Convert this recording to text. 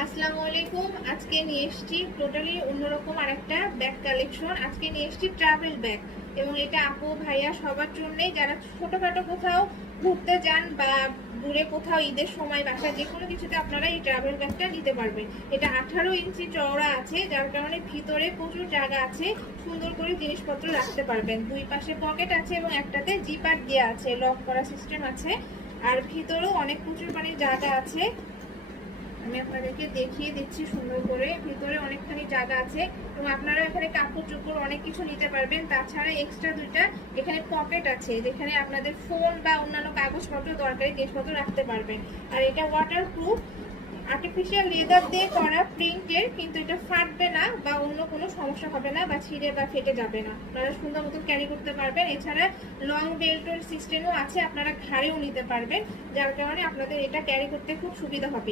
আসসালামু আলাইকুম। আজকে নিয়ে এসেছি টোটালি অন্যরকম আরেকটা ব্যাগ কালেকশন। আজকে নিয়ে এসেছি ট্রাভেল ব্যাগ, এবং এটা আপু ভাইয়া সবার জন্যই, যারা ছোটখাটো কোথাও ঘুরতে যান বা দূরে কোথাও ঈদের সময় বাসায় যে কোনো কিছুতে আপনারা এই ট্রাভেল ব্যাগটা নিতে পারবেন। এটা 18 ইঞ্চি চওড়া আছে, যার কারণে ভিতরে প্রচুর জায়গা আছে, সুন্দর করে জিনিসপত্র রাখতে পারবেন। দুই পাশে পকেট আছে এবং একটাতে জিপার দেওয়া আছে, লক করা সিস্টেম আছে। আর ভিতরেও অনেক প্রচুর জায়গা আছে। আমি আপনাদেরকে দেখিয়ে দিচ্ছি সুন্দর করে। ভিতরে অনেকখানি জায়গা আছে এবং আপনারা এখানে কাপড় চোপড় অনেক কিছু নিতে পারবেন। তাছাড়া এক্সট্রা দুইটা এখানে পকেট আছে, যেখানে আপনাদের ফোন বা অন্যান্য কাগজপত্র দরকারি জিনিসপত্র রাখতে পারবেন। আর এটা ওয়াটারপ্রুফ, আর্টিফিশিয়াল লেদার দিয়ে করা প্রিন্টের, কিন্তু এটা ফাটবে না বা অন্য কোনো সমস্যা হবে না বা ছিঁড়ে বা ফেটে যাবে না। আপনারা সুন্দর মতো ক্যারি করতে পারবেন। এছাড়া লং বেল্টের সিস্টেমও আছে, আপনারা ঘাড়েও নিতে পারবেন, যার কারণে আপনাদের এটা ক্যারি করতে খুব সুবিধা হবে।